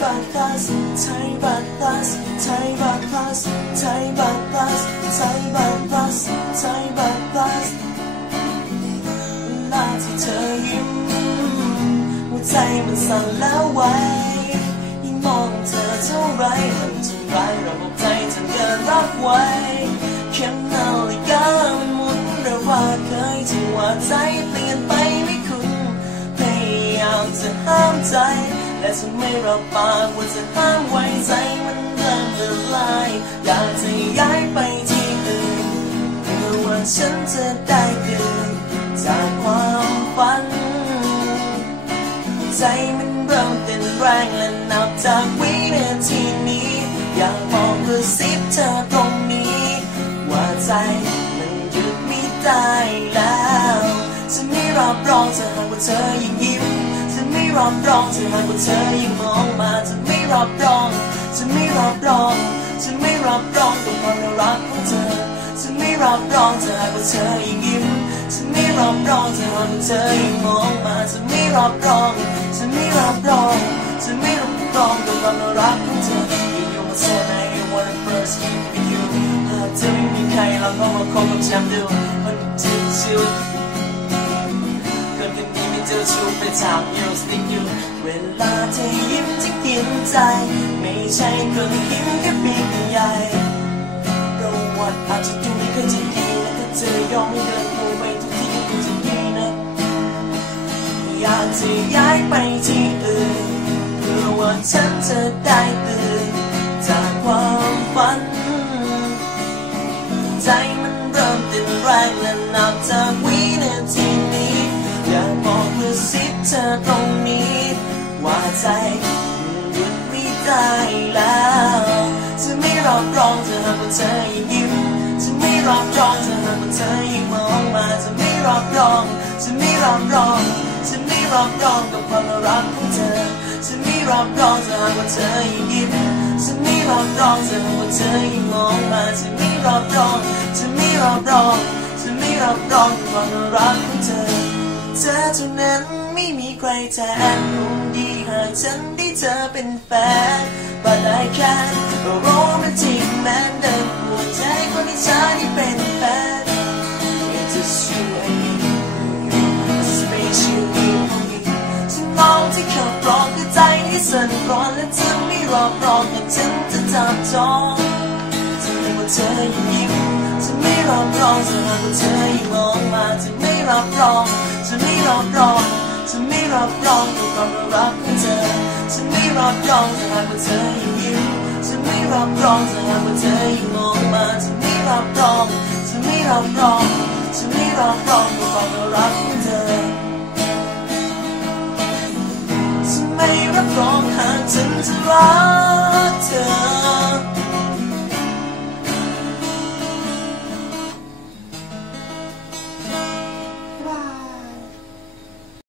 บัตร plus ไทยบัตร plus ไทยบัตร plus ไทยบัตร plus ไทยบัตร plus ไทยบัตร plus ลาที่เธอยิ้มหัวใจมันสั่นแล้วไวยิ่งมองเธอเท่าไรมันทำร้ายระบบใจจนเกินรับไว้เข็มนาฬิกามันหมุนเร็วกว่าเคยที่ว่าใจเปลี่ยนไปไม่คุ้นพยายามจะห้ามใจ และจะไม่รับปากว่าจะห้ามไว้ใจมันเริ่มละลายอยากจะย้ายไปที่อื่นเพื่อว่าฉันจะได้ตื่นจากความฝัน ใจมันเริ่มเต้นแรงและนับจากวินาทีนี้ อยากบอกกระซิบเธอตรงนี้ ว่าใจมันหยุดไม่ได้แล้วจะไม่รับรองจะหากว่าเธอยิ่งยิ้ม รับรองจะหากว่าเธอยิ่งมองมาจะไม่รับรองจะไม่รับรองจะไม่รับรองกับความน่ารักของเธอจะไม่รับรองจะหากว่าเธอยิ่งยิ้มจะไม่รับรองจะหากว่าเธอยิ่งมองมาจะไม่รับรองจะไม่รับรองจะไม่รับรองกับความน่ารักของเธอ You know what's so nice you wanna first keep with you หากเธอไม่มีใครเราก็มาคบกับฉันดูมันจะชิว เจอชูไปถาม you stick you เวลาเธอยิ้มที่กินใจ ไม่ใช่คนยิ้มแค่ปีกใหญ่ประวัติอาจจะดูไม่ค่อยจะดีและถ้าเธอยอมให้เดินตัวไปทุกทีก็จะดีนะอยากจะย้ายไปที่อื่นเพื่อว่าฉันจะได้ตื่นจากความฝัน ใจมันเริ่มเต้นแรงและนับจากวิ ธอตรงนี้ ว่าใจหยุดไม่ได้แล้วจะไม่รับรองจะหากว่าเธอยิ่งยิ้มจะไม่รับรองจะหากว่าเธอยิ่งมองมาจะไม่รับรองจะไม่รับรองจะไม่รับรองกับความน่ารักของเธอจะไม่รับรองจะหากว่าเธอยิ่งยิ้มจะไม่รับรองจะหากว่าเธอยิ่งมองมาจะไม่รับรองจะไม่รับรองจะไม่รับรองกับความน่ารักของเธอเธอเท่านั้น ไม่มีใครแทนคงดีหากฉันได้เธอเป็นแฟน But I can romantic man เดินหัวใจคนที่ฉันที่เป็นแฟน It's just you and me A space you need for me ฉันมองที่เขาปลอกคือใจที่สั่นคลอนและเธอไม่รอบรองกับฉันจะจับจองจะไม่ว่าเธอยิ่งยิ้มจะไม่รับรองจะหากว่าเธอยิ่งมองมาจะไม่รับรองจะไม่รับรอง จะไม่รับรองกับความรักของเธอจะไม่รับรองจะหากว่าเธอยิ่งยิ้มจะไม่รับรองจะหากว่าเธอยิ่งมองมาจะไม่รับรองจะไม่รับรองจะไม่รับรองกับความรักของเธอจะไม่รับรองหากฉันจะรักเธอ